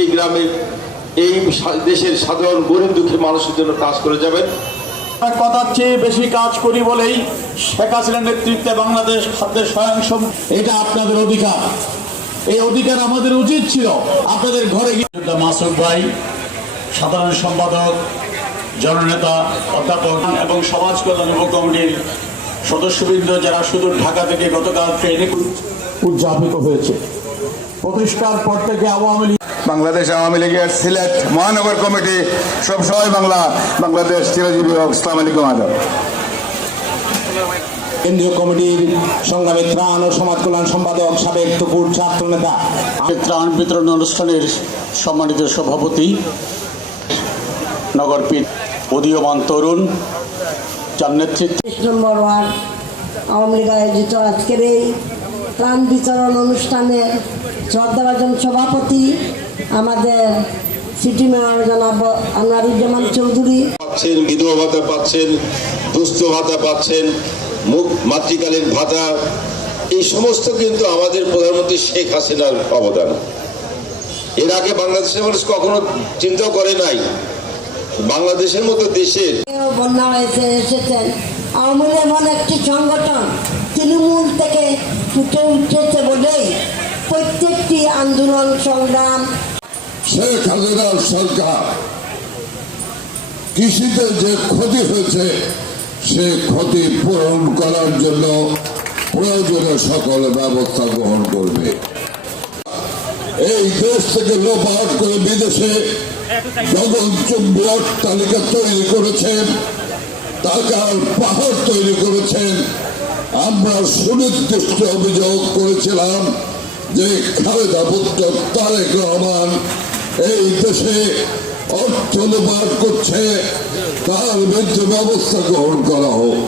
এই গ্রামের এই দেশের সাধারণ গরিব দুঃখী মানুষের জন্য কাজ করে যাবেন। কথার চেয়ে বেশি কাজ করি বলেই শেখ হাসিনার নেতৃত্বে বাংলাদেশ খাদ্যের স্বয়ংসম এটা আপনাদের অধিকার। এই অধিকার আমাদের উচিত ছিল। আপনাদের ঘরে গিয়ে মাসুদ ভাই সাধারণ সম্পাদক জননেতা অধ্যাপক এবং সমাজ কল্যাণ উপকমিটির সদস্যবৃন্দ যারা শুধু ঢাকা থেকে গতকাল ট্রেনে উদযাপিত হয়েছে। প্রতিষ্ঠার পর থেকে আওয়ামী লীগ বাংলাদেশ আওয়ামী লীগের সিলেট মহানগর কমিটি সব সময় বাংলা বাংলাদেশ চিরজীবী হোক। ইসলাম আলাইকুম আদব। কেন্দ্রীয় কমিটির সংগ্রামী ত্রাণ ও সমাজ কল্যাণ সম্পাদক সাবেক তুপুর ছাত্র নেতা। ত্রাণ বিতরণ অনুষ্ঠানের সম্মানিত সভাপতি নগরপিত উদীয়মান তরুণ যার নেতৃত্বে ওয়ার্ড আওয়ামী লীগ আয়োজিত আজকের এই ত্রাণ বিতরণ অনুষ্ঠানে শ্রদ্ধাভাজন সভাপতি আমাদের সিটি মেয়র জনাব আনোয়ারুজ্জামান চৌধুরী। পাচ্ছেন বিধবা ভাতা পাচ্ছেন দুস্থ ভাতা পাচ্ছেন মুখ মাতৃকালীন ভাতা এই সমস্ত কিন্তু আমাদের প্রধানমন্ত্রী শেখ হাসিনার অবদান। এর আগে বাংলাদেশের মানুষ কখনো চিন্তাও করে নাই বাংলাদেশের মতো দেশের এও বন্যা হয়েছে এসেছেন। আওয়ামী এমন একটি সংগঠন তৃণমূল থেকে ফুটে উঠেছে বলেই প্রত্যেকটি আন্দোলন সংগ্রাম শেখ হাসিনার সরকার কৃষিতে যে ক্ষতি হয়েছে, সে ক্ষতি পূরণ করার জন্য প্রয়োজনীয় সকল ব্যবস্থা গ্রহণ করবে। এই দেশ থেকে লোপাট করে বিদেশে গগনচুম্বী অট্টালিকা তৈরি করেছেন, টাকার পাহাড় তৈরি করেছেন, আমরা সুনির্দিষ্ট অভিযোগ করেছিলাম যে খালেদা পুত্র তারেক রহমান এই দেশে অর্থ লোপাট করছে তার বিরুদ্ধে ব্যবস্থা গ্রহণ করা হোক।